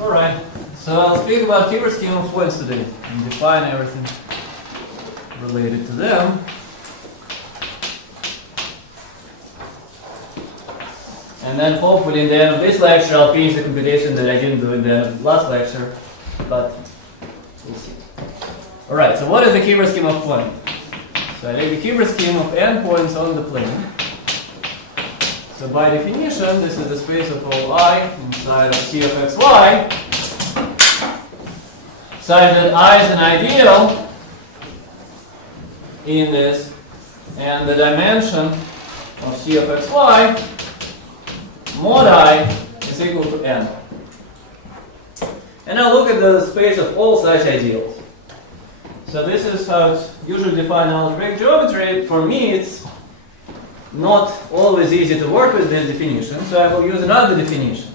Alright, so I'll speak about Hilbert scheme of points today and define everything related to them. And then hopefully in the end of this lecture I'll finish the computation that I didn't do in the last lecture, but we'll see. Alright, so what is the Hilbert scheme of point? So I take the Hilbert scheme of n points on the plane. So by definition, this is the space of all I inside of C of xy, such that I is an ideal in this, and the dimension of C of xy mod I is equal to n. And now look at the space of all such ideals. So this is how it's usually defined in algebraic geometry. For me, it's not always easy to work with this definition, so I will use another definition.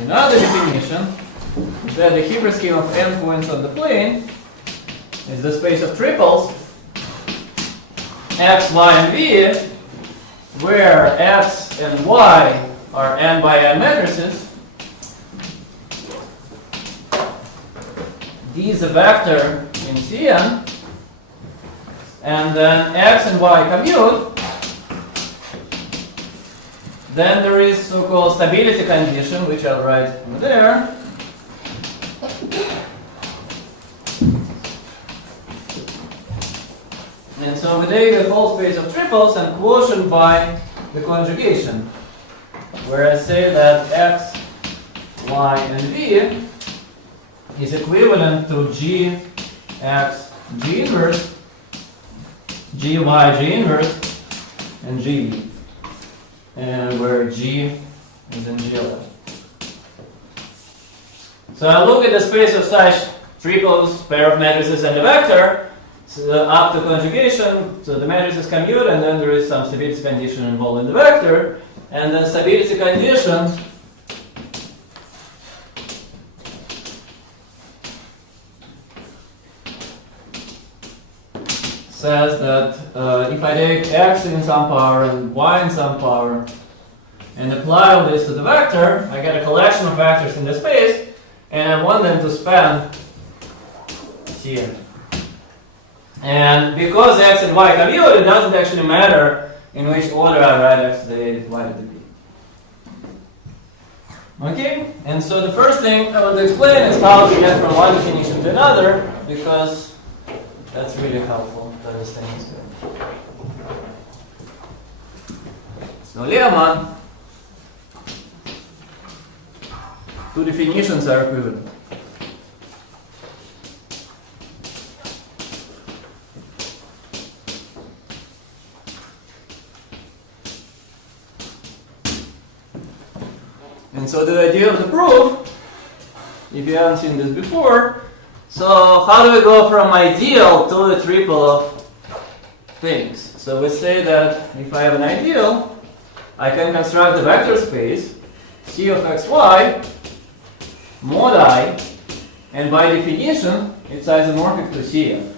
Another definition is that the Hilbert scheme of n points on the plane is the space of triples x, y, and v, where x and y are n by n matrices. D is a vector in Cn, and then x and y commute. Then there is so-called stability condition, which I'll write over there. And so we take the whole space of triples and quotient by the conjugation, where I say that x, y, and v is equivalent to g, x, g inverse, g, y, g inverse, and g v. And where G is in GLF. So I look at the space of such triples, pair of matrices, and a vector, so up to conjugation, so the matrices commute, and then there is some stability condition involved in the vector, and then stability condition says that if I take x in some power and y in some power and apply all this to the vector, I get a collection of vectors in the space, and I want them to span here. And because x and y commute, it doesn't actually matter in which order I write x to the a, y to the b. Okay? And so the first thing I want to explain is how to get from one definition to another, because that's really helpful to understand this. So, Lehmann, two definitions are equivalent. And so the idea of the proof, if you haven't seen this before, so how do we go from ideal to the triple of things? So we say that if I have an ideal, I can construct a vector space C of xy mod I, and by definition it's isomorphic to Cn.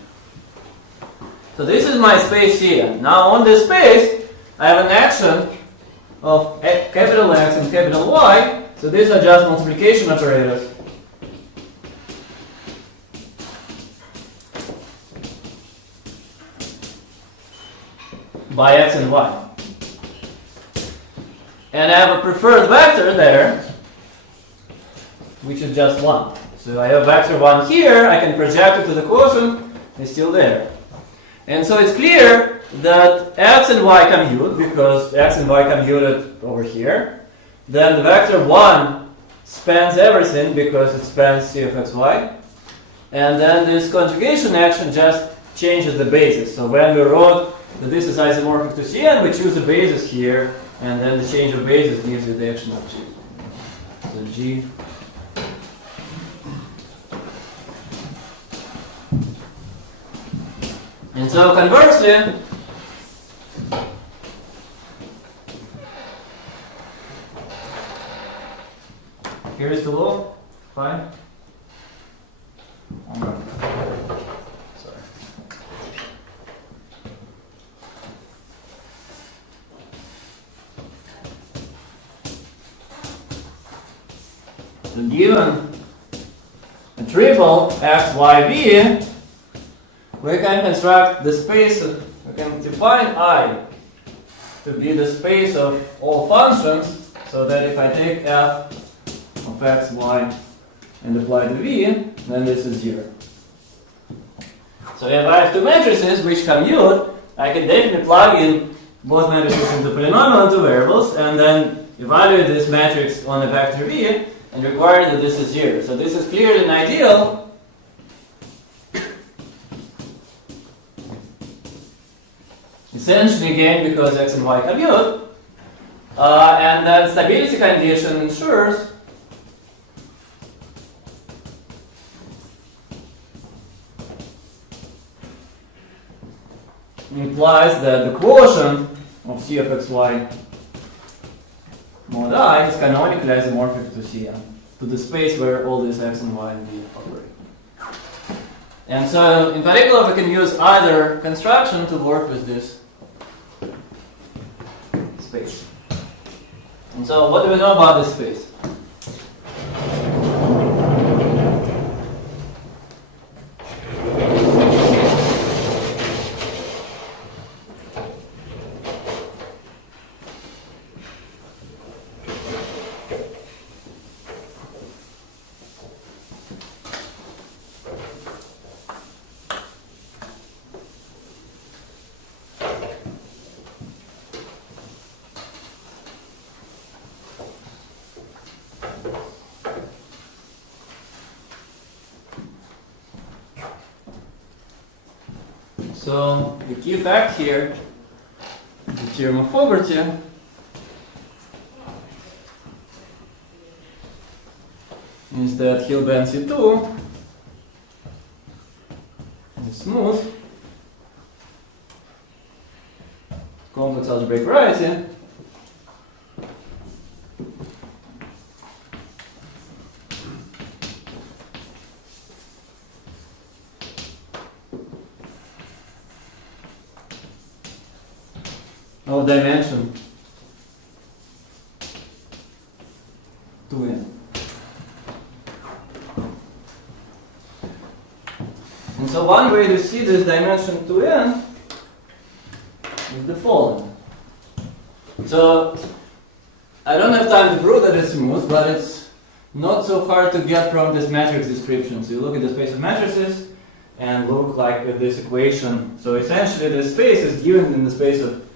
So this is my space Cn. Now on this space I have an action of capital X and capital Y, so these are just multiplication operators. By x and y. And I have a preferred vector there, which is just 1. So I have vector 1 here, I can project it to the quotient, it's still there. And so it's clear that x and y commute, because x and y commuted over here. Then the vector 1 spans everything, because it spans C of xy. And then this conjugation action just changes the basis. So when we wrote that this is isomorphic to Cn, we choose a basis here, and then the change of basis gives you the action of G. So G. And so conversely, here is the law. Fine. Sorry. So given a triple x, y, v, we can construct the space, we can define I to be the space of all functions, so that if I take f of x, y, and apply to v, then this is 0. So if I have two matrices which commute, I can definitely plug in both matrices into polynomial and two variables, and then evaluate this matrix on a vector v, and require that this is 0. So this is clearly an ideal. Essentially again because x and y commute, and then stability condition ensures implies that the quotient of c of xy mod I is canonically isomorphic to Cn, to the space where all these x and y and v operate. And so, in particular, we can use either construction to work with this space. And so, what do we know about this space? So the key fact here, the theorem of Hilbert, is that Hilbert C2 is smooth, complex algebraic variety, of dimension 2n. And so one way to see this dimension 2n is the following. So I don't have time to prove that it's smooth, but it's not so hard to get from this matrix description. So you look at the space of matrices and look like at this equation. So essentially the space is given in the space of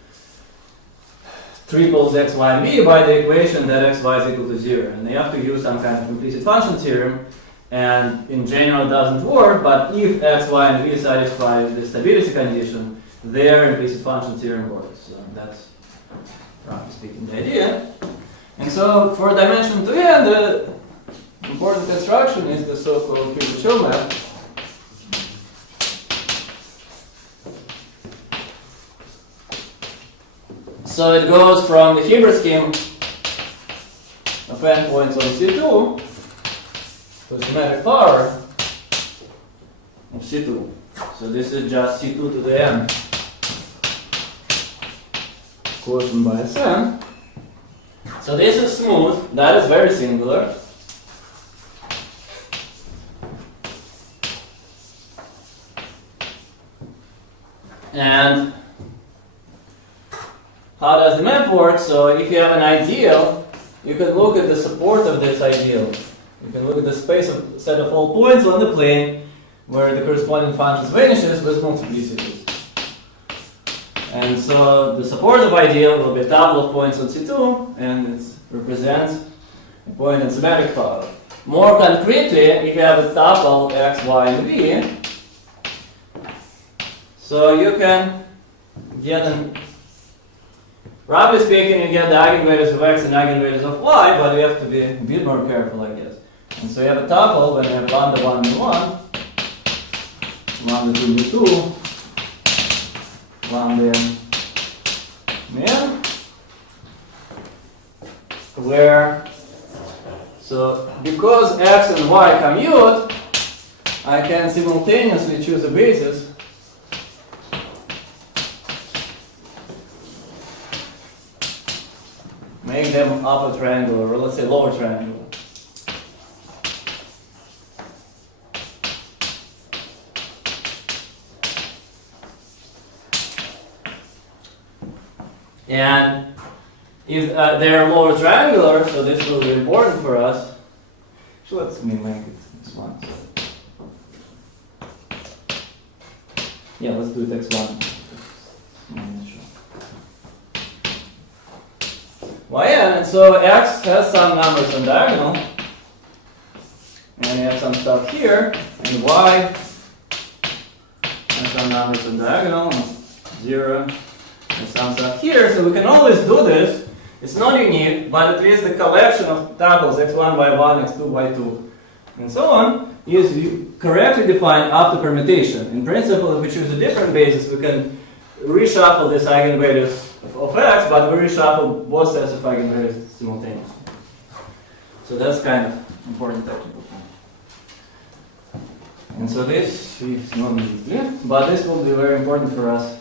triples x, y, and v by the equation that x, y is equal to 0. And they have to use some kind of implicit function theorem. And in general it doesn't work, but if x, y, and v satisfy the stability condition, their implicit function theorem works. So that's, roughly speaking, the idea. And so for dimension 2n, the important construction is the so-called Hilbert map. So it goes from the Hilbert scheme of n points on C2 to the symmetric power of C2. So this is just C2 to the n quotient by Sn. So this is smooth, that is very singular. And how does the map work? So if you have an ideal, you can look at the support of this ideal. You can look at the space of set of all points on the plane where the corresponding functions vanishes with multiplicities. And so the support of ideal will be a tuple of points on C2, and it represents a point in symmetric power. More concretely, if you have a tuple x, y, and v, so you can get an, roughly speaking, you get the eigenvalues of x and eigenvalues of y, but you have to be a bit more careful, I guess. And so you have a tuple when you have lambda 1 and 1, lambda 2 and 2, lambda n, where, so because x and y commute, I can simultaneously choose a basis make them upper triangular, or let's say lower triangular. And if they are lower triangular, so this will be important for us. So let me make it this one. Yeah, let's do it x1. Yn, and so x has some numbers on diagonal, and you have some stuff here, and y has some numbers on diagonal, 0, and some stuff here. So we can always do this. It's not unique, but at least the collection of tuples x1, y1, x2, y2, and so on is correctly defined up to permutation. In principle, if we choose a different basis, we can reshuffle this eigenvalues of x, but we reshuffle both sets of eigenvalues simultaneously. So that's kind of important technical thing. And so this is not easy, but this will be very important for us.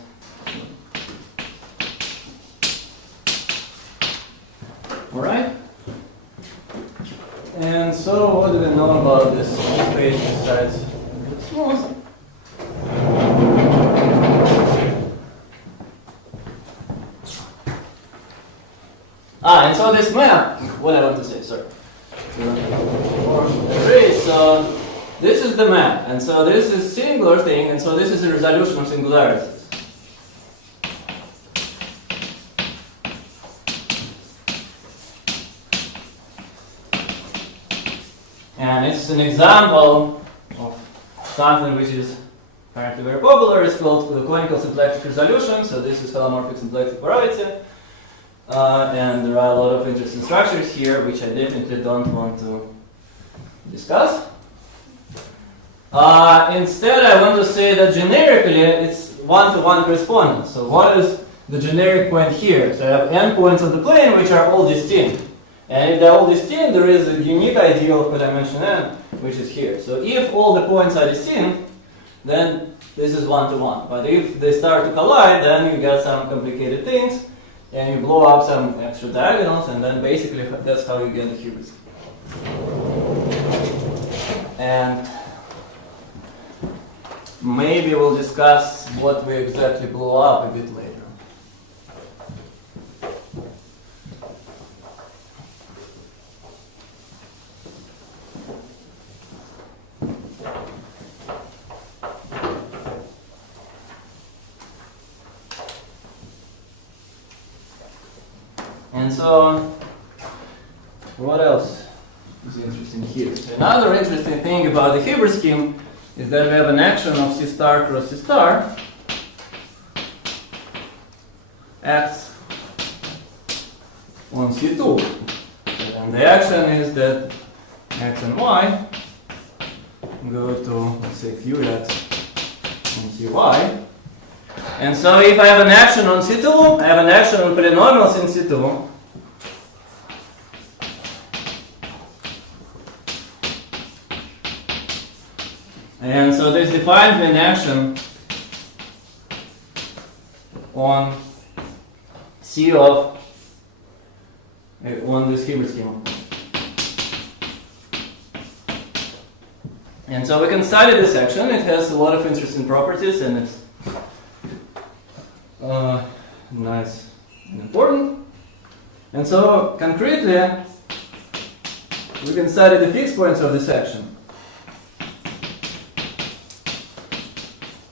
Alright? And so what do we know about this page besides it's smooth? And so this map, what I want to say, sorry. So this is the map, and so this is singular thing, and so this is a resolution of singularities. And it's an example of something which is apparently very popular. It's called the conical symplectic resolution. So this is holomorphic symplectic variety. And there are a lot of interesting structures here, which I definitely don't want to discuss. Instead, I want to say that generically, it's one-to-one correspondence. So what is the generic point here? So I have n points on the plane, which are all distinct. And if they're all distinct, there is a unique ideal of dimension n, which is here. So if all the points are distinct, then this is one-to-one. But if they start to collide, then you get some complicated things, and you blow up some extra diagonals, and then basically that's how you get the heuristic. And maybe we'll discuss what we exactly blow up a bit later. And so, what else is interesting here? So another interesting thing about the Hilbert scheme is that we have an action of C star cross C star acts on C2. And the action is that x and y go to, let's say, Qx and Cy. And so if I have an action on C2, I have an action on polynomials in C2. And so this defines an action on C of, on this Hilbert schema. And so we can study this action. It has a lot of interesting properties, and it's nice and important. And so concretely, we can study the fixed points of this action.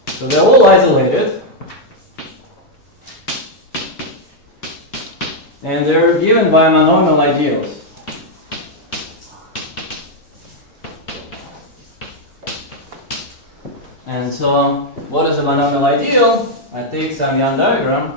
So they're all isolated, and they're given by monomial ideals. And so, what is a monomial ideal? I take some Young diagram.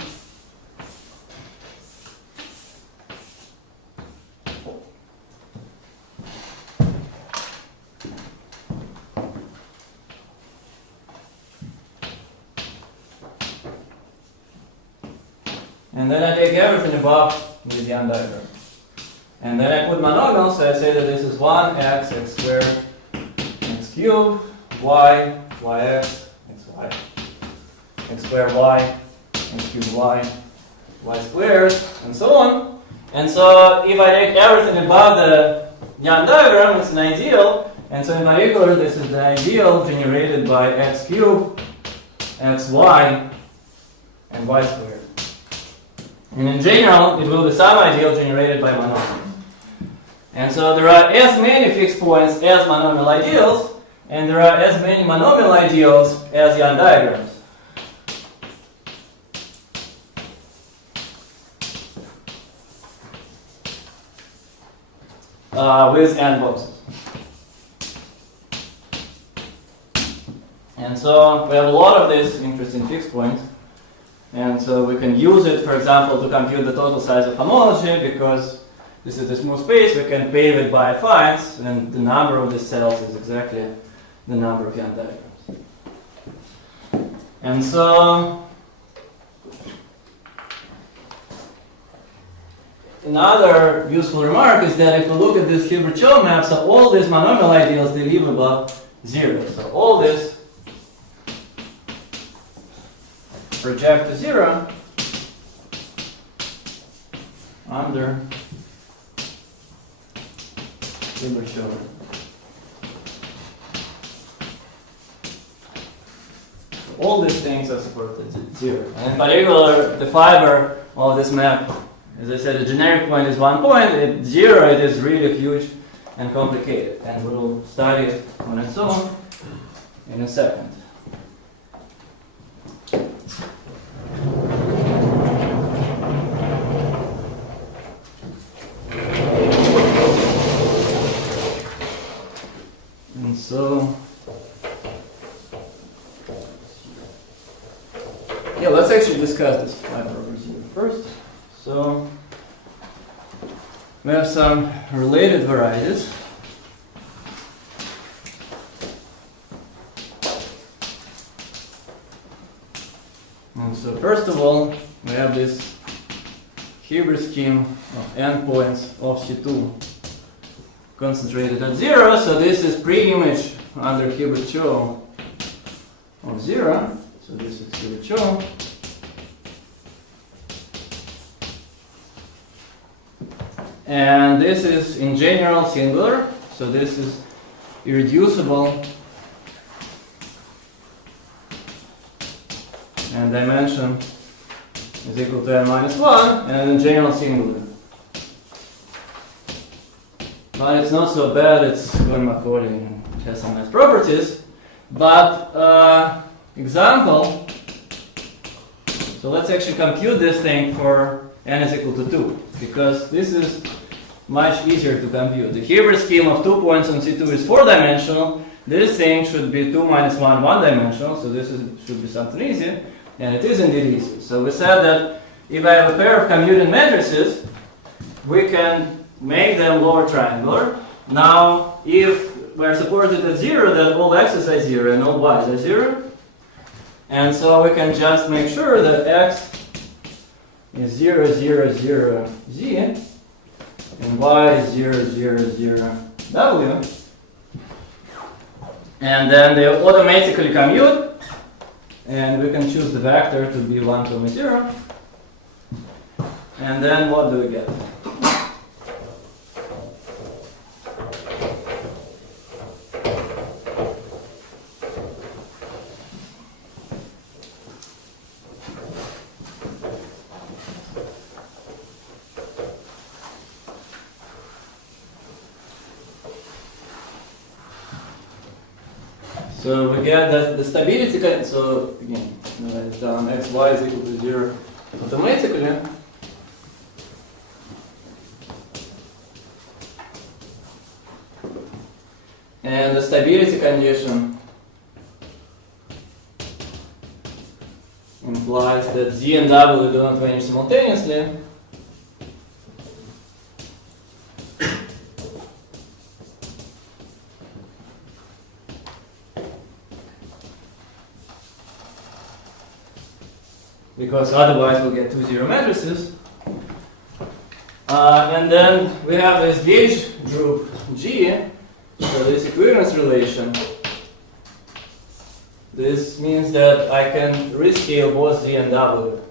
And then I take everything above with Young diagram. And then I put monomials, so I say that this is 1 x, x squared, x cubed, y, yx, xy, x squared y, x cubed y, y squared, and so on. And so if I take everything above the Young diagram, it's an ideal. And so in my regular, this is the ideal generated by x cubed, xy, and y squared. And in general, it will be some ideal generated by monomials. And so there are as many fixed points as monomial ideals, and there are as many monomial ideals as Young diagrams. With n boxes. And so we have a lot of these interesting fixed points. And so we can use it, for example, to compute the total size of homology, because this is a smooth space. We can pave it by affines, and the number of these cells is exactly the number of Young diagrams. And so another useful remark is that if we look at this Hilbert map, so all these monomial ideals, they live above 0. So all this project to 0 under Hilbert map. All these things are supported at 0. And in particular, the fiber of this map, as I said, the generic point is 1 point. At 0, it is really huge and complicated. And we'll study it on its own in a second. And so, yeah, let's actually discuss this fiber over 0 first. So we have some related varieties. And so first of all, we have this Hilbert scheme of endpoints of C2 concentrated at 0. So this is pre-image under Hilbert of 0. So this is Hilbert. And this is in general singular, so this is irreducible, and dimension is equal to n minus 1, and in general singular. But it's not so bad, it's going according, it has some nice properties. But example, so let's actually compute this thing for n is equal to 2, because this is much easier to compute. The Hilbert scheme of 2 points on C2 is 4-dimensional. This thing should be 2 minus 1, 1-dimensional, so this should be something easy, and it is indeed easy. So we said that if I have a pair of commuting matrices, we can make them lower triangular. Now, if we're supported at 0, then all x's are 0 and all y's are 0. And so we can just make sure that x is 0, 0, 0, z, and y is 0, 0, 0, w. And then they automatically commute, and we can choose the vector to be 1, 0. And then what do we get? So we get that the stability, so again, write it down, x, y is equal to 0 automatically. And the stability condition implies that z and w do not vanish simultaneously. Because otherwise we'll get 2 zero matrices. And then we have this gauge group G, so this equivalence relation. This means that I can rescale both Z and W.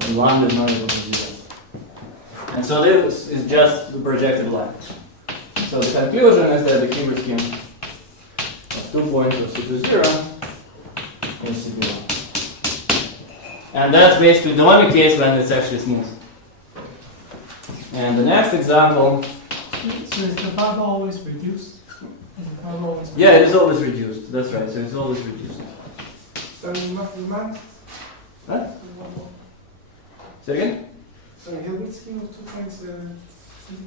And one is not equal to 0. And so this is just the projected line. So the conclusion is that the Hilbert scheme of 2 points of C2, 0 is zero. And that's basically the only case when it's actually smooth. And the next example. So is the fiber always reduced? Yeah, it is always reduced. That's right. So it's always reduced. So you must remind. What? Say again? So Hilbert scheme of 2 points,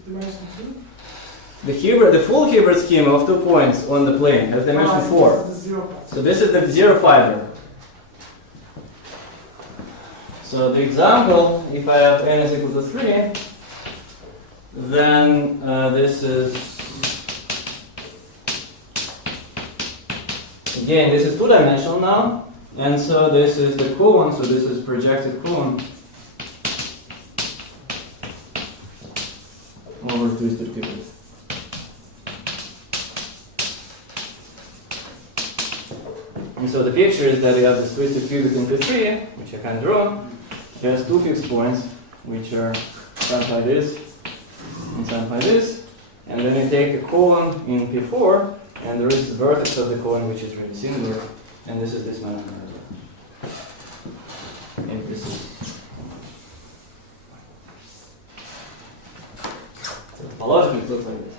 dimension 2? The full Hilbert scheme of 2 points on the plane has dimension 4. This is the 0 point. So this is the 0 fiber. So the example, if I have n is equal to 3, then this is, again, this is 2-dimensional now. And so this is the cone, so this is projected cone over twisted cubic. And so the picture is that you have this twisted cubic into 3, which I can draw. It has 2 fixed points, which are something like this and something like this. And then you take a cone in P4, and there is the vertex of the cone, which is really singular. And this is this one. And this is. So topologically it looks like this.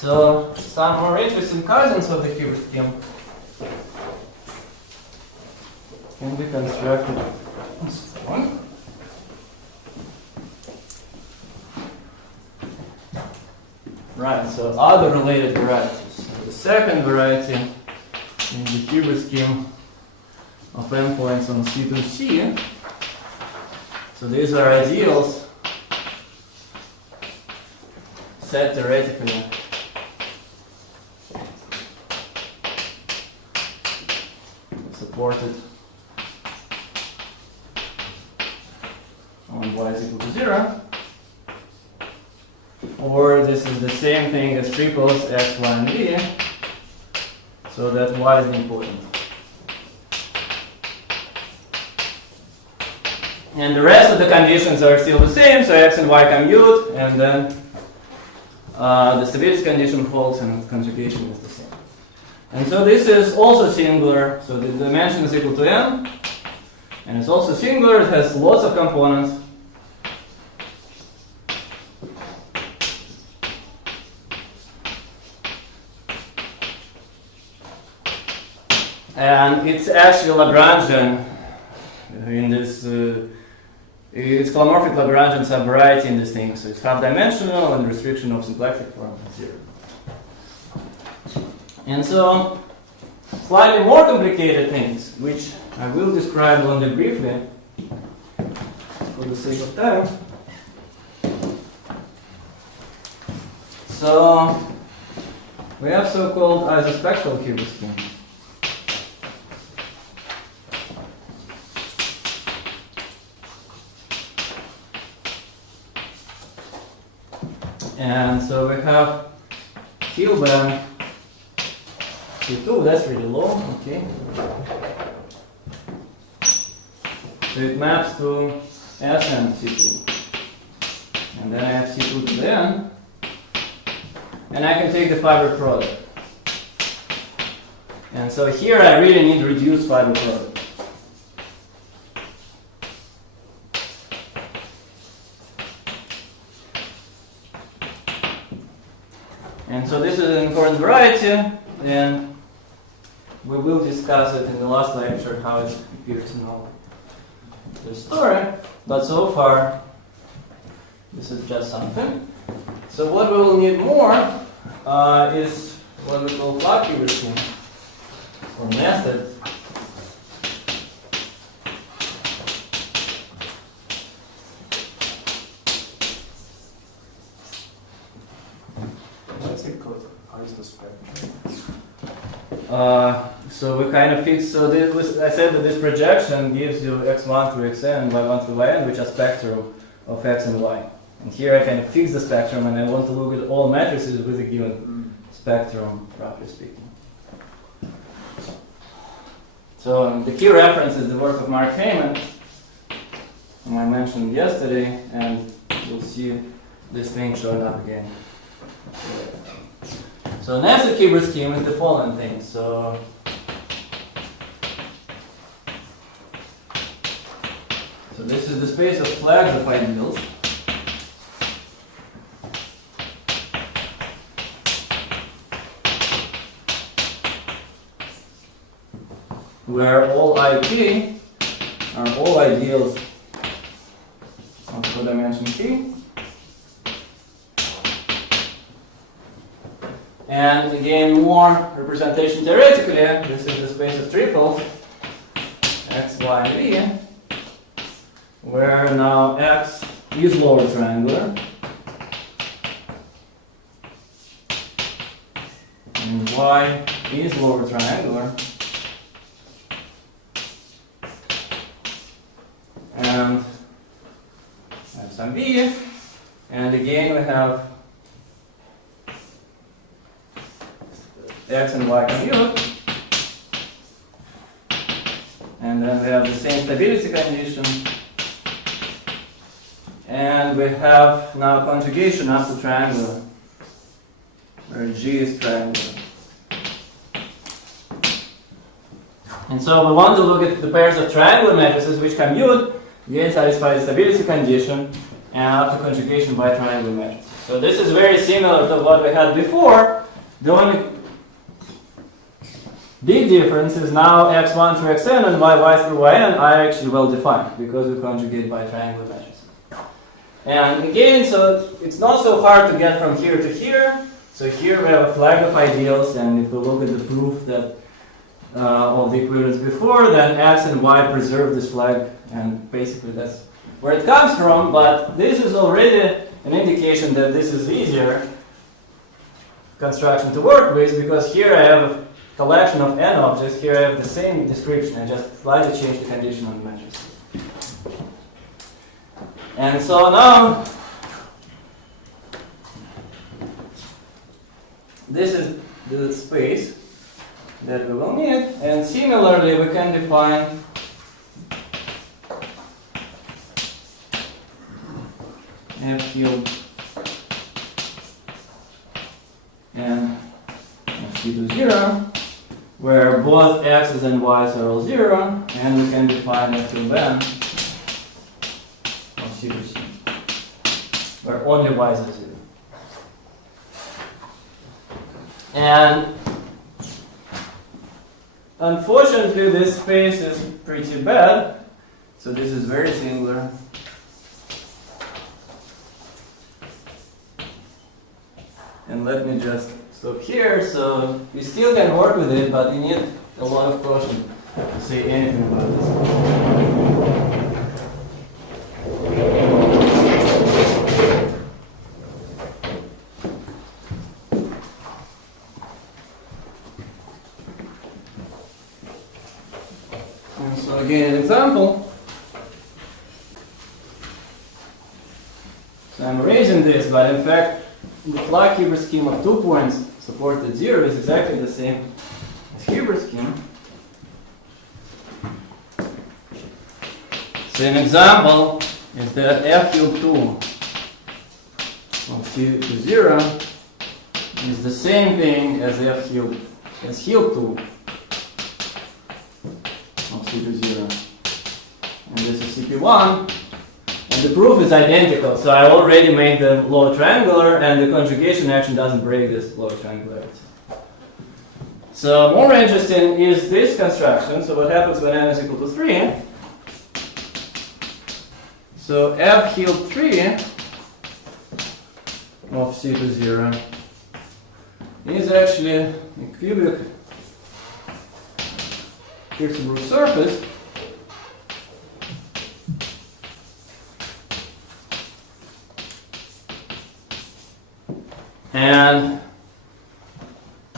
So, some more interesting cousins of the Hilbert scheme can be constructed as one. Right, so other related varieties. So the second variety in the Hilbert scheme of endpoints on C to C. So these are ideals set theoretically supported on y is equal to 0, or this is the same thing as triples x, y, and v, so that y is important. And the rest of the conditions are still the same, so x and y commute, and then the stability condition holds and conjugation is the same. And so this is also singular, so the dimension is equal to n, and it's also singular, it has lots of components. And it's actually Lagrangian in this, it's holomorphic Lagrangian subvariety in this thing, so it's half-dimensional and restriction of symplectic form 0. And so, slightly more complicated things, which I will describe only briefly for the sake of time. So, we have so-called isospectral Hilbert scheme. And so we have Hilbert C2, that's really low, okay. So it maps to Sn C2. And then I have C2 to the n. And I can take the fiber product. And so here I really need reduced fiber product. And so this is an important variety, and we will discuss it in the last lecture how it appears in all the story. But so far, this is just something. So what we will need more is what we call plug Hilbert scheme, or nested. What's it called? How is the spectrum? So we kind of fix. So I said that this projection gives you x1 through xn and y1 through yn, which are spectrum of x and y. And here I kind of fix the spectrum, and I want to look at all matrices with a given spectrum, roughly speaking. So the key reference is the work of Mark Heyman, whom I mentioned yesterday, and you'll see this thing showing up again. So nested Hilbert scheme is the following thing. So this is the space of flags of ideals. Where all IP are all ideals of codimension P. And again, more representation theoretically, this is the space of triples, x, y, v, where now x is lower triangular, and y is lower triangular, and have some v, and again we have x and y commute, and then we have the same stability condition, and we have now conjugation up to triangular, where G is triangular. And so we want to look at the pairs of triangular matrices which commute, again satisfy the stability condition, and up to conjugation by triangular matrices. So this is very similar to what we had before. The only big difference is now x1 through xn and y through yn are actually well defined because we conjugate by triangular matrices. And again, so it's not so hard to get from here to here. So here we have a flag of ideals, and if we look at the proof that of the equivalence before, then x and y preserve this flag, and basically that's where it comes from. But this is already an indication that this is easier construction to work with, because here I have a collection of n objects. Here I have the same description. I just slightly change the condition on the matrix. And so now this is the space that we will need, and similarly we can define f cubed and c to 0, where both x's and y's are all 0, and we can define f cubed n of c to c, where only y's are 0. And unfortunately, this space is pretty bad, so this is very singular. And let me just stop here. So we still can work with it, but you need a lot of caution to say anything about this. Again, an example. So I'm erasing this, but in fact, the flag Hilbert scheme of 2 points supported 0 is exactly the same as Hilbert scheme. So an example is that f cubed 2 of c to 0 is the same thing as f cubed as Hilbert 2 of c to 0. And this is CP1. And the proof is identical. So I already made them low triangular, and the conjugation action doesn't break this low triangularity. So more interesting is this construction. So what happens when n is equal to 3? So f Hilbert 3 of c to 0 is actually a cubic Kirchhoff surface, and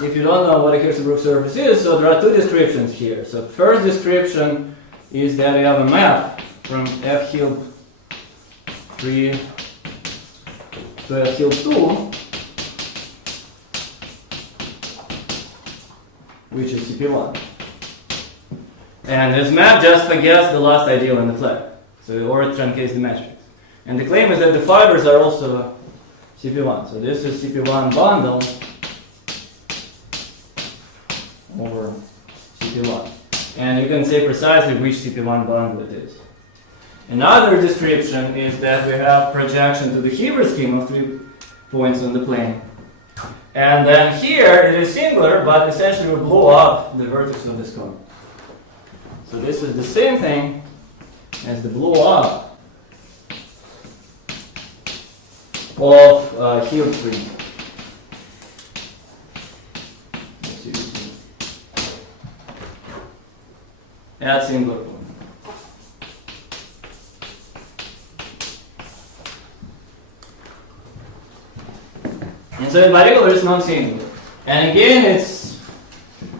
if you don't know what a Hirsebruch surface is, so there are two descriptions here. So first description is that you have a map from F Hilb 3 to F Hilb 2, which is CP1. And this map just forgets the last ideal in the flag. So, or it truncates the matrix. And the claim is that the fibers are also CP1. So this is CP1 bundle over CP1. And you can say precisely which CP1 bundle it is. Another description is that we have projection to the Hilbert scheme of 3 points on the plane. And then here it is singular, but essentially we blow up the vertex of this cone. So this is the same thing as the blow up of Hilbert 3. At singular point. And so in particular it's non-singular. And again it's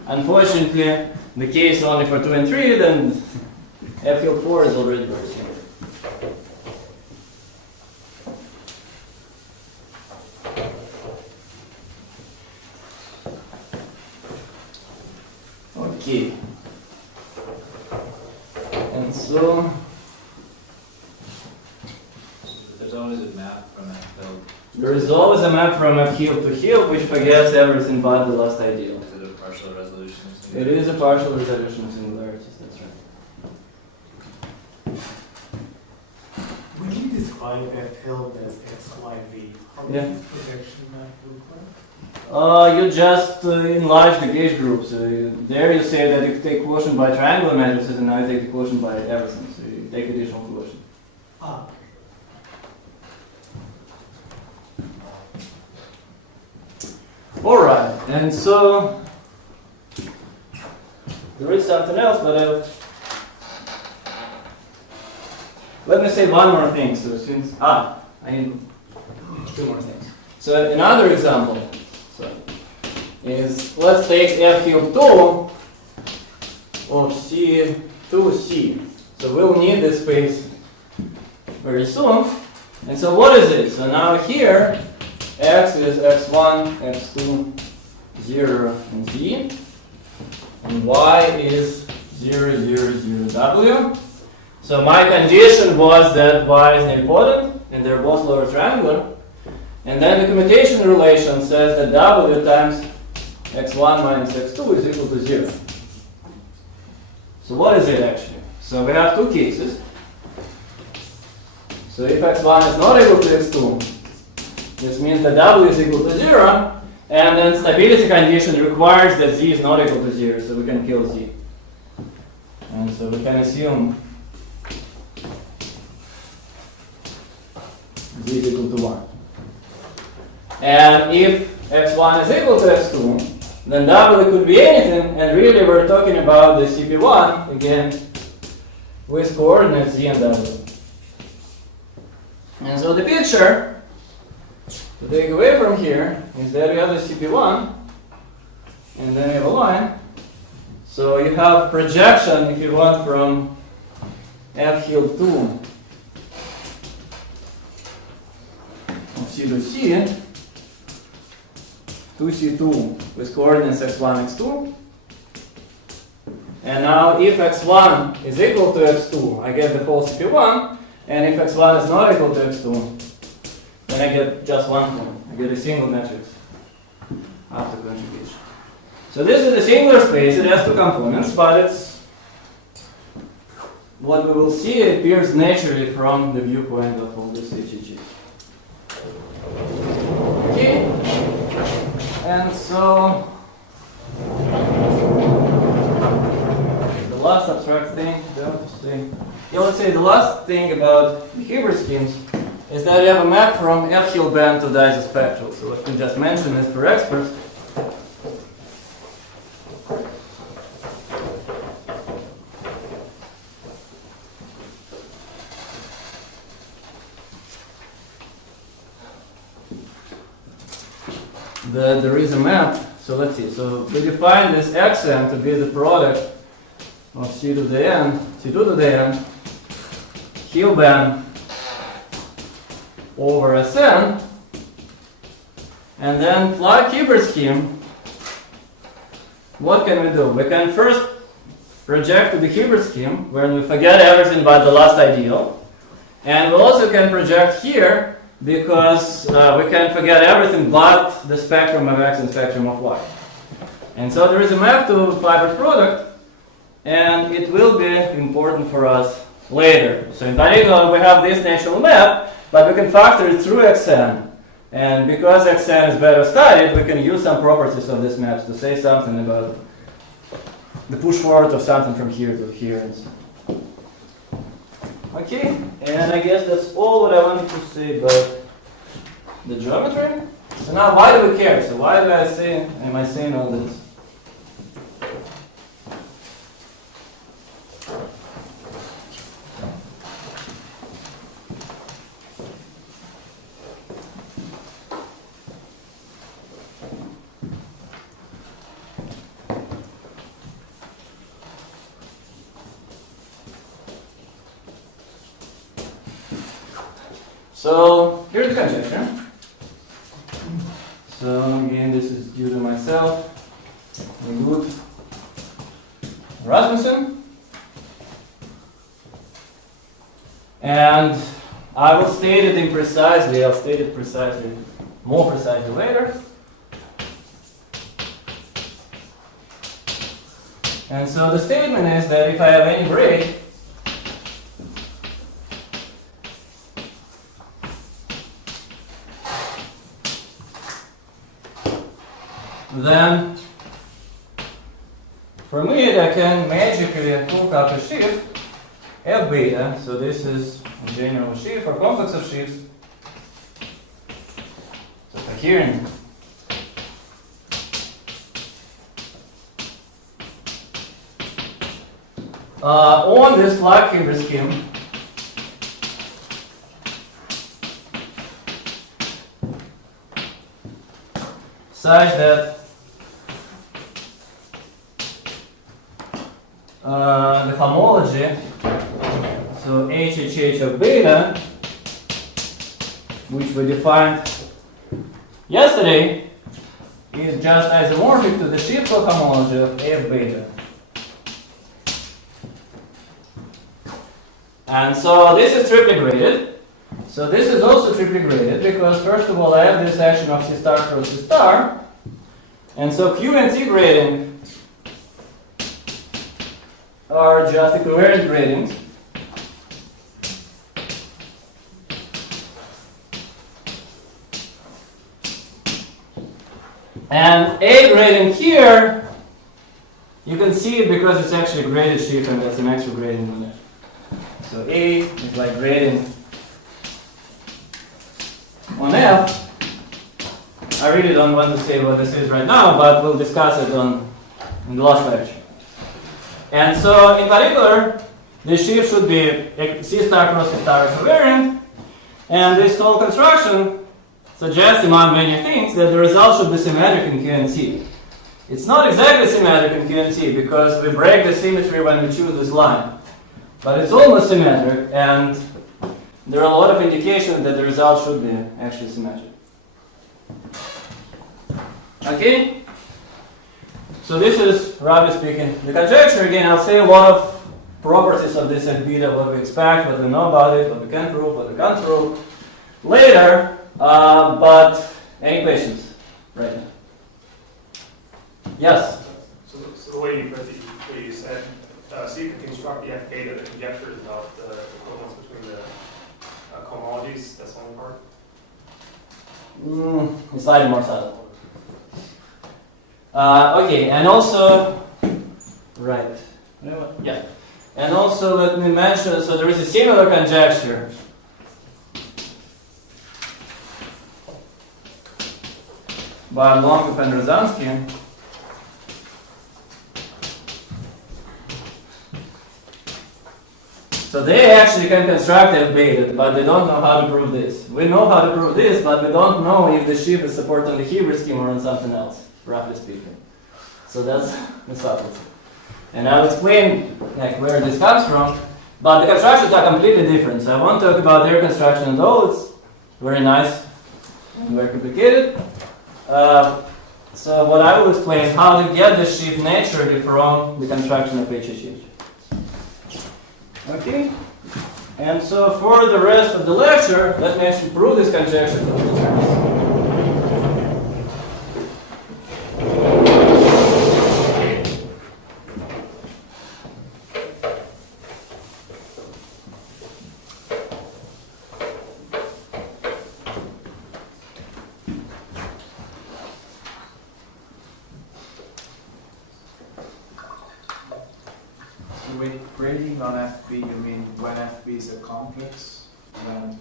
unfortunately the case only for 2 and 3, then F Hilb 4 is already very singular. Okay. And so there's always a map from F Hilb. there is always a map from F Hilb to Hilb which forgets everything but the last ideal. Is it a partial resolution? It is a partial resolution of singularities, that's right. Would you describe F Hilb as XYV? How does Yeah. this projection map look like? You just enlarge the gauge group. So there you say that you take quotient by triangular matrices, and now you take the quotient by everything. So you take additional quotient. Ah, All right, and so there is something else, but let me say one more thing. So since I need 2 more things. So another example is let's take F Hilb 2 of C2C. So we'll need this space very soon. And so what is it? So now here X is x1, x2, 0, and z. And y is 0, 0, 0, w. So my condition was that y is nilpotent, and they're both lower triangular. And then the commutation relation says that w times x1 minus x2 is equal to 0. So what is it actually? So we have 2 cases. So if x1 is not equal to x2, this means that w is equal to 0, and then stability condition requires that z is not equal to 0, so we can kill z. And so we can assume z is equal to 1. And if x1 is equal to x2, then w could be anything, and really we're talking about the CP1, again, with coordinates z and w. And so the picture to take away from here is that we have the CP1, and then we have a line. So you have projection, if you want, from F Hilb 2 of C to C, 2C2 with coordinates x1, x2. And now if x1 is equal to x2, I get the whole CP1, and if x1 is not equal to x2, then I get just one point. I get a single matrix after conjugation. So this is a singular space. It has 2 components, but it's what we will see appears naturally from the viewpoint of all this HEG. Okay, and so the last abstract thing, let's say the last thing about the Hilbert schemes is that you have a map from F Hilbert to the isospectral. So what we just mentioned is for experts. That there is a map So let's see. So we define this xn to be the product of c to the n, c2 to the n, Hilbert over Sn, and then plug Hilbert scheme. What can we do? We can first project to the Hilbert scheme, where we forget everything but the last ideal. And we also can project here, because we can forget everything but the spectrum of x and spectrum of y. And so there is a map to fiber product, and it will be important for us later. So in particular, we have this natural map, but we can factor it through xn. And because xn is better studied, we can use some properties of this map to say something about the push forward of something from here to here and so on. Okay, and I guess that's all what I wanted to say about the geometry. So now, why do we care? So why am I saying all this? So here's the conjecture. So again, this is due to myself, Rasmussen. And I will state it imprecisely. I'll state it precisely, more precisely later. And so the statement is that if I have any break, then for me I can magically hook up a sheaf f beta. So this is a general sheaf or complex of sheaves. So coherent. On this flat Hilbert scheme, such that the homology, so HHH of beta, which we defined yesterday, is just isomorphic to the sheaf homology of F beta. And so this is triply graded. So this is also triply graded because first of all I have this action of C star cross C star. And so Q and T grading are just equivariant gradings. And A grading here, you can see it because it's actually a graded sheaf and there's an extra grading on it. So A is like grading on F. I really don't want to say what this is right now, but we'll discuss it in the last lecture. And so, in particular, this sheaf should be C star cross C star equivariant, and this whole construction suggests, among many things, that the result should be symmetric in Q and T. It's not exactly symmetric in Q and T because we break the symmetry when we choose this line, but it's almost symmetric, and there are a lot of indications that the result should be actually symmetric. Okay? So this is, roughly speaking, the conjecture. Again, I'll say a lot of properties of this F beta, what we expect, what we know about it, what we can prove, what we can't prove later. But any questions right now? Yes? So the way you put the way you said, so you can construct the F beta, the conjecture is about the equivalence between the homologies, that's the only part? It's slightly more subtle. Okay, and also, right, yeah. And also let me mention, so there is a similar conjecture by Hogancamp and Rozansky. So they actually can construct F beta, but they don't know how to prove this. We know how to prove this, but we don't know if the sheaf is supported on the Hilbert scheme or on something else. roughly speaking. So that's the subtlety. And I'll explain like where this comes from, but the constructions are completely different. So I won't talk about their construction at all. It's very nice and very complicated. So what I will explain is how to get the sheaf naturally from the construction of HHH. Okay? And so for the rest of the lecture, let me actually prove this conjecture for two terms. With grading on FB, you mean when FB is a complex?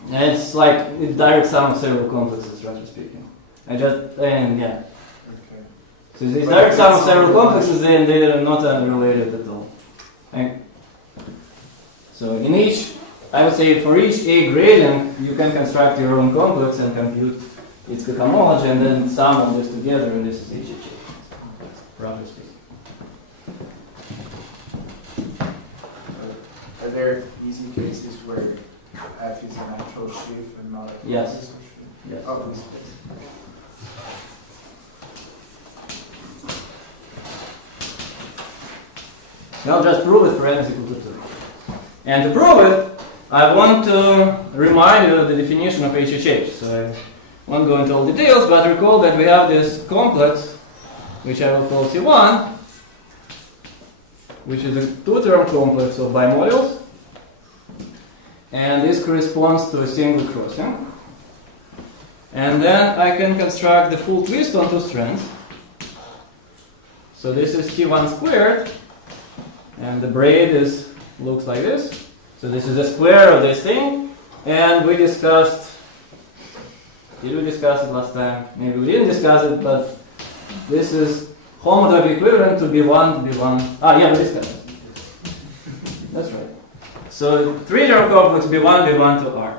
Then It's like a direct sum of several complexes, roughly speaking. Yeah. okay. So this But direct if sum of it's several not complexes, then they are not unrelated at all. Okay? So in each, I would say for each A gradient, you can construct your own complex and compute its cohomology and then sum all this together, and this is HHH, roughly speaking. Are there easy cases where F is an actual sheaf and not a Yes. complex of sheaf? Yes. Oh, easy case. Now just prove it for n is equal to 2. And to prove it, I want to remind you of the definition of HHH. So I won't go into all details, but recall that we have this complex, which I will call C1, which is a two-term complex of bimodules. And this corresponds to a single crossing. And then I can construct the full twist on two strands. So this is T1 squared. And the braid looks like this. So this is the square of this thing. And we discussed, did we discuss it last time? Maybe we didn't discuss it, but this is homology equivalent to B1 to B1. Yeah, we discussed it. That's right. So three-term complex B1, B1 to R.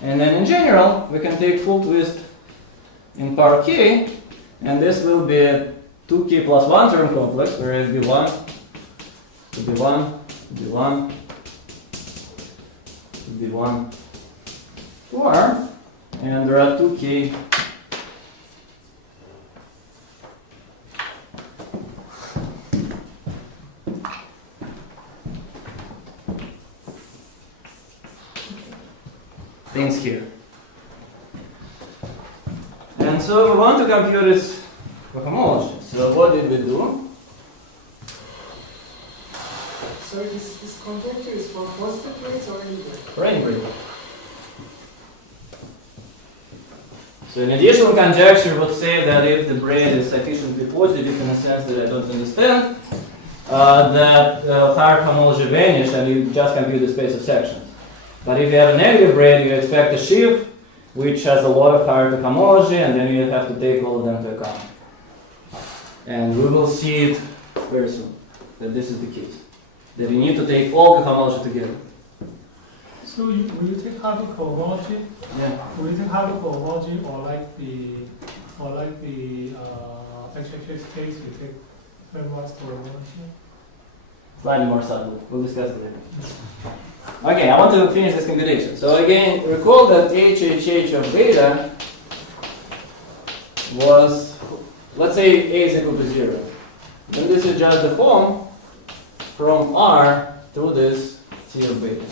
And then in general, we can take full twist in power K, and this will be a 2K plus 1 term complex, whereas B1 to B1 to B1 to B1 to R, and there are 2K things here. And so we want to compute its cohomology. So what did we do? So this conjecture is for positive grades or any grade? For any grade. So an additional conjecture would say that if the braid is sufficiently positive in a sense that I don't understand, that higher homology vanished and you just compute the space of sections. But if you have a negative braid, you expect a sheaf which has a lot of higher homology, and then you have to take all of them to account. And we will see it very soon, that this is the case. That you need to take all cohomology together. So will you take half a cohomology? Yeah. Will you take half a cohomology, or like the HHH case, you take pairwise cohomology? Slightly more subtle. We'll discuss it later. Okay, I want to finish this computation. So again, recall that HHH of beta was, let's say A is equal to 0. Then this is just the form from R to this T of beta.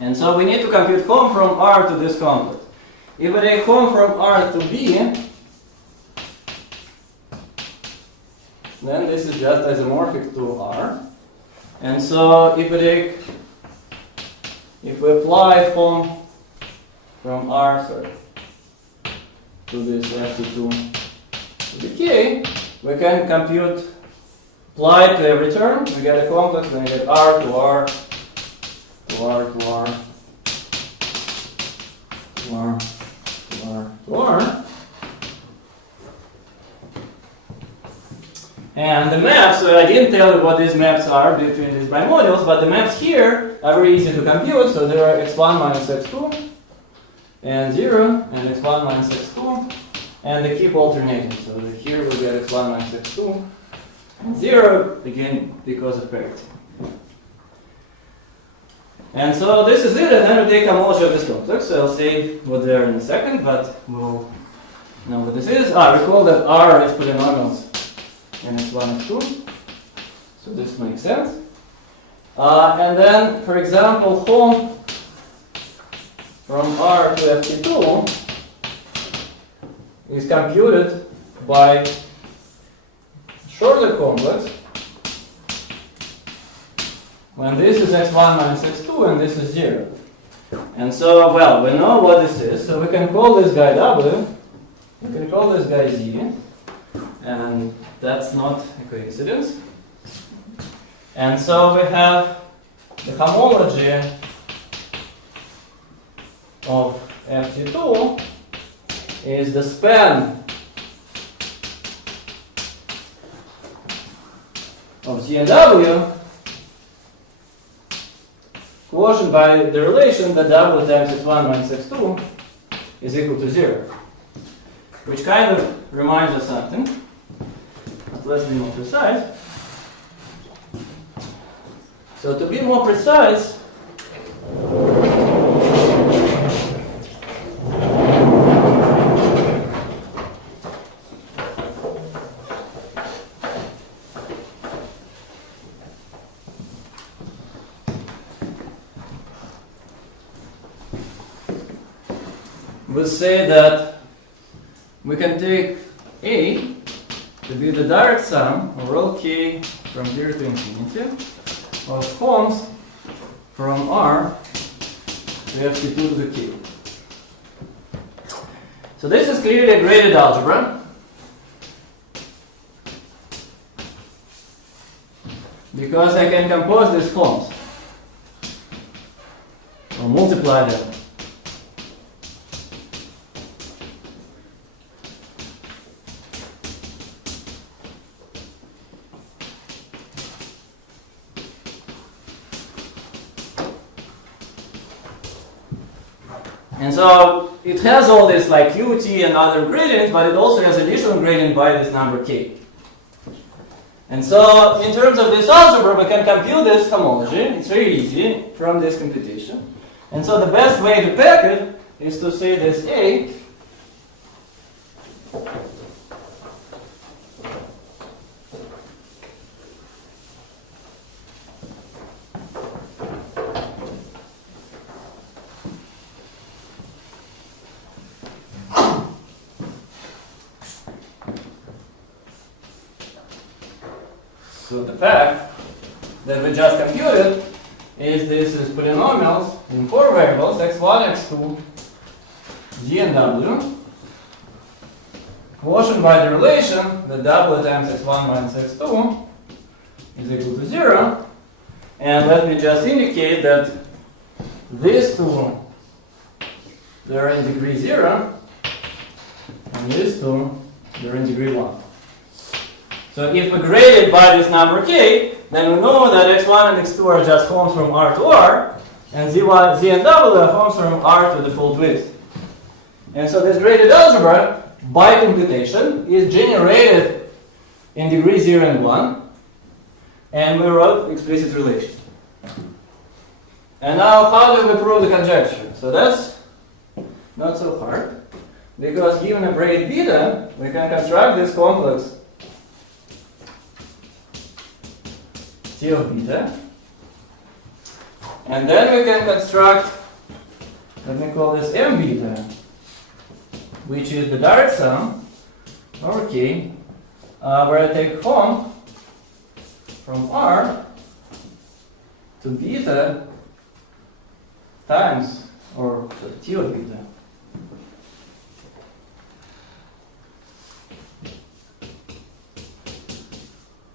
And so we need to compute home from R to this complex. If we take home from R to B, then this is just isomorphic to R. And so if we apply home from R, to this FT2 to the K, we can compute, apply to every term, we get a complex, then we get R to R, to R, to R, to R, to R, to R. And the maps, so I didn't tell you what these maps are between these bimodules, but the maps here are very easy to compute. So there are x1 minus x2, and 0, and x1 minus x2, and they keep alternating. So here we get x1 minus x2, and 0, again, because of parity. And so this is it, and then we take homology of this complex. So I'll say what they are in a second, but we'll know what this is. Recall that R is polynomials in x1, x2. So this makes sense. And then, for example, home from R to ft2 is computed by shorter complex when this is x1 minus x2 and this is 0. And so, well, we know what this is, so we can call this guy W, we can call this guy Z, and that's not a coincidence. And so we have the homology of ft2 is the span of Z and W quotient by the relation that W times x1 minus x2 is equal to 0. Which kind of reminds us something, but let's be more precise. So to be more precise, we'll say that we can take A to be the direct sum of all k from 0 to infinity of forms from R to ft2 to the k. So this is clearly a graded algebra because I can compose these forms or multiply them. And so it has all this like qt and other gradients, but it also has additional gradient by this number k. And so in terms of this algebra, we can compute this homology. It's very easy from this computation. And so the best way to pack it is to say this A so the fact that we just computed is this is polynomials in 4 variables, x1, x2, z and w, quotient by the relation that w times x1 minus x2 is equal to 0. And let me just indicate that these two, they're in degree 0, and these two, they're in degree 1. So if we grade it by this number k, then we know that x1 and x2 are just forms from R to R, and z and w are forms from R to the full width. And so this graded algebra, by computation, is generated in degree 0 and 1, and we wrote explicit relation. And now how do we prove the conjecture? So that's not so hard, because given a braid beta, we can construct this complex T of beta, and then we can construct, let me call this M beta, which is the direct sum over k, where I take hom from R to beta times, or T of beta,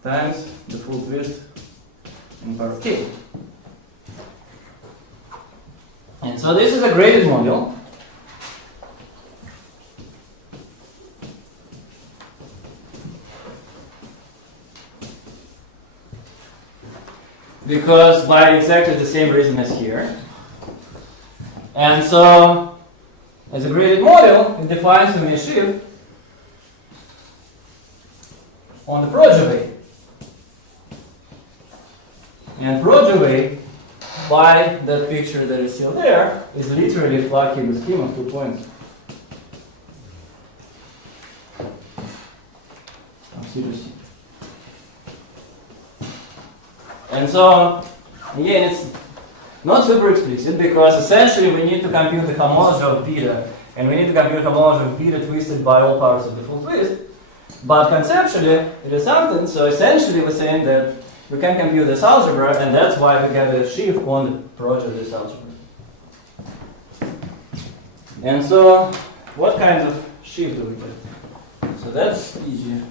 times the full width in power of k. And so this is a graded module. Because by exactly the same reason as here. And so, as a graded model, it defines to me shift on the progeny. And progeny, by that picture that is still there, is literally a flat Hilbert scheme of 2 points. And so, again, it's not super explicit because essentially we need to compute the homology of beta, and we need to compute homology of beta twisted by all powers of the full twist. But conceptually, it is something. So essentially, we're saying that we can compute this algebra, and that's why we get a sheaf on the project of this algebra. And so, what kind of sheaf do we get? So that's easy.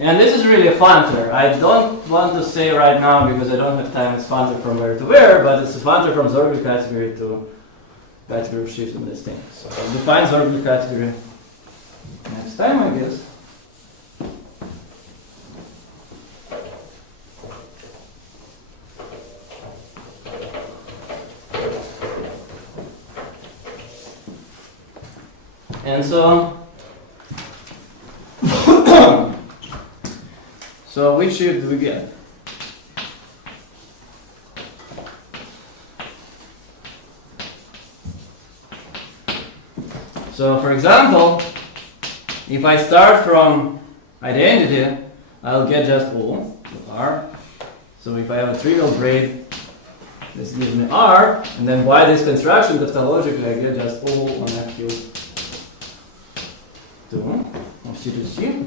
And this is really a functor. I don't want to say right now because I don't have time. It's functor from where to where, but it's a functor from Zorgli category to category of shift in this thing. So I'll define Zorgli category next time, I guess. And so, so which shift do we get? So for example, if I start from identity, I'll get just O, R. So if I have a trivial braid, this gives me R, and then by this construction, tautologically, I get just O on F cubed 2 of C to C.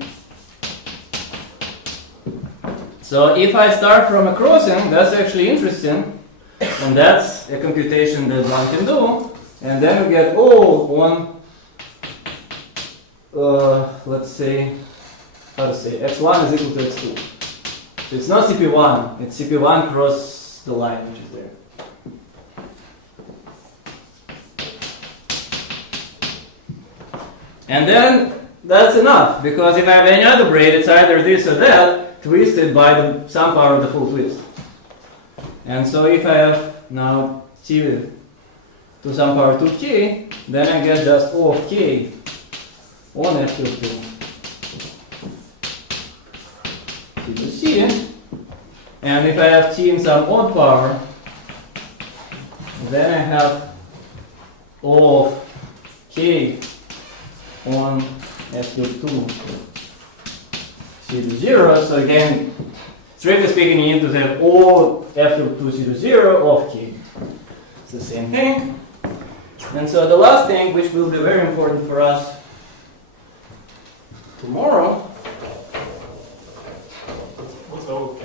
So if I start from a crossing, that's actually interesting, and that's a computation that one can do, and then we get O on, let's say, how to say, x1 is equal to x2. So it's not CP1, it's CP1 cross the line which is there. And then that's enough, because if I have any other braid, it's either this or that, twisted by some power of the full twist. And so if I have now T to some power 2k, then I get just O of k on F cubed 2 T to C. And if I have T in some odd power, then I have O of k on F cubed 2 C to 0. So again, strictly speaking, you need to have O F cubed 2 C to 0 of k. It's the same thing. And so the last thing, which will be very important for us tomorrow. What's O of K?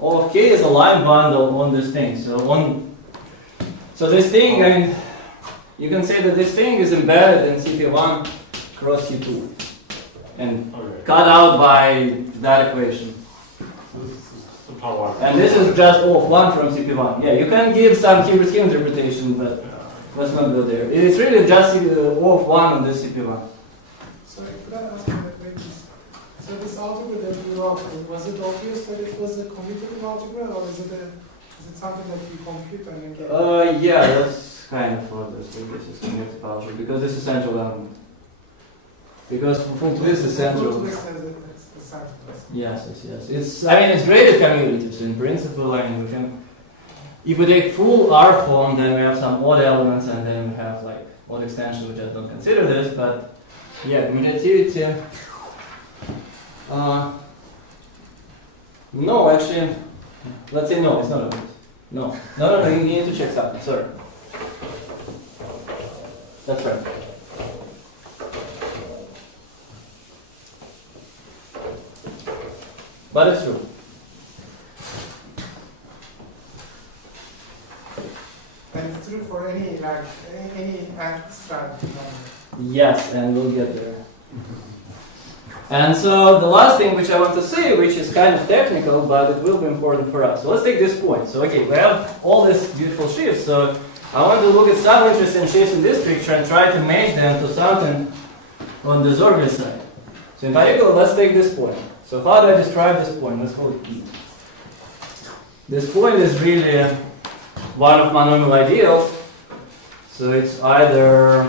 O of k is a line bundle on this thing. So this thing, I mean, you can say that this thing is embedded in CP1 cross C2 and cut out by that equation. And this is just O of 1 from CP1. Yeah, you can give some Hilbert scheme interpretation, but let's not go there. It's really just O of 1 on this CP1. Sorry, could I ask you that way? So this algebra that you wrote, was it obvious that it was a commutative algebra, or is it something that you compute and then get? Yeah, that's kind of obvious. This is commutative algebra because this is central element. Because full twist is central. Full twist has a central. Yes. It's graded commutative, so in principle, I mean, we can. If we take full R form, then we have some odd elements, and then we have like odd extension, which I don't consider this, but yeah, commutativity. No, actually, let's say no, it's not obvious. No, you need to check something, sorry. That's right. But it's true. And it's true for any abstract number. Yes, and we'll get there. And so the last thing which I want to say, which is kind of technical, but it will be important for us. So let's take this point. So okay, we have all these beautiful shifts. So I want to look at some interesting shifts in this picture and try to match them to something on the Zorgli side. So in particular, let's take this point. So how do I describe this point? Let's call it E. This point is really one of monomial ideals. So it's either,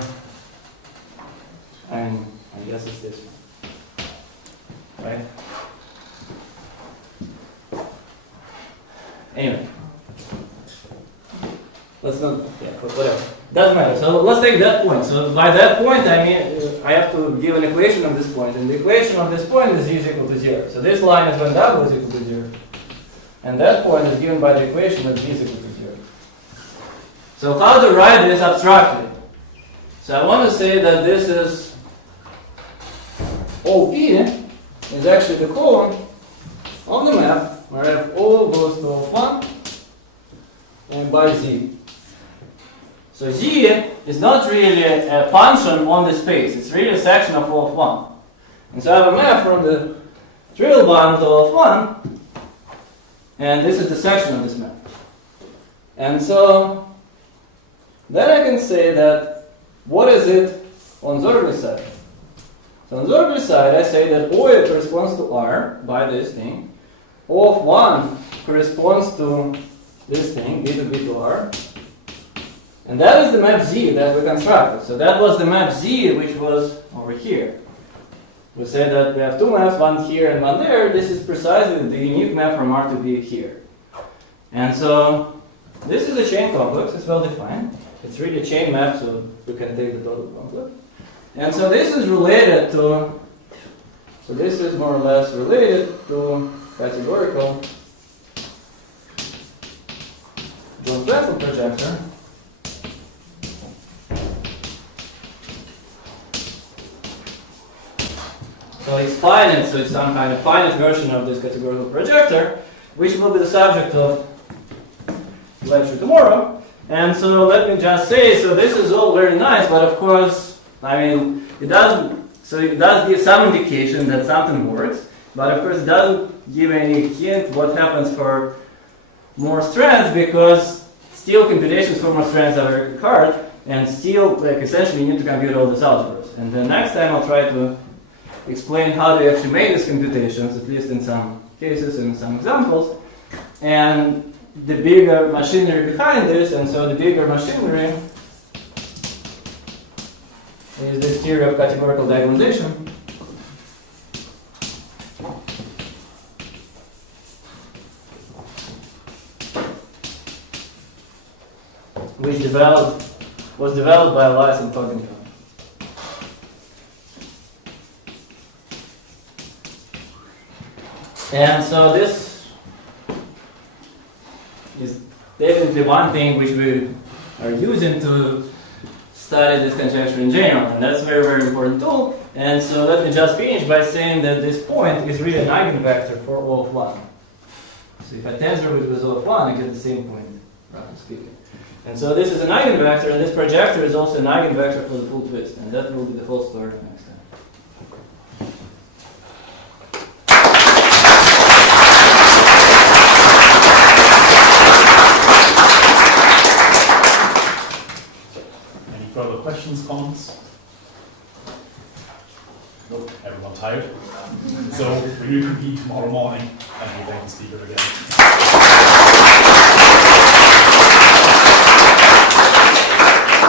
I guess it's this one, right? Anyway, let's not, yeah, whatever. Doesn't matter. So let's take that point. So by that point, I mean, I have to give an equation of this point. And the equation of this point is z is equal to 0. So this line is when w is equal to 0. And that point is given by the equation that z is equal to 0. So how to write this abstractly? So I want to say that this is OP is actually the cone of the map where f O goes to O1 and by z. So z is not really a function on the space, it's really a section of O of 1. And so I have a map from the trivial bound to O of 1, and this is the section of this map. And so then I can say that what is it on Zorgli side? So on Zorgli side I say that O corresponds to R by this thing, O of 1 corresponds to this thing, B to B to R. And that is the map Z that we constructed. So that was the map Z which was over here. We said that we have two maps, one here and one there. This is precisely the unique map from R to B here. And so this is a chain complex, it's well defined. It's really a chain map, so we can take the total complex. And so this is related to, so this is more or less related to categorical Jones-Bessel projector. So it's finite, so it's some kind of finite version of this categorical projector, which will be the subject of lecture tomorrow. And so let me just say, so this is all very nice, but of course, I mean, it does give some indication that something works, but of course it doesn't give any hint what happens for more strands, because still computations for more strands are very hard, and still, like, essentially you need to compute all these algebras. And then next time I'll try to explain how to actually make these computations, at least in some cases and some examples, and the bigger machinery behind this. And so the bigger machinery is this theory of categorical diagonalization, which was developed by Elias and Hogancamp. And so this is definitely one thing which we are using to study this conjecture in general, and that's a very, very important tool. And so let me just finish by saying that this point is really an eigenvector for O of 1. So if I tensor it with O of 1, I get the same point, roughly speaking. And so this is an eigenvector, and this projector is also an eigenvector for the full twist, and that will be the whole story next time. Further questions, comments? Nope, everyone tired. So we will compete tomorrow morning and we'll thank the speaker again.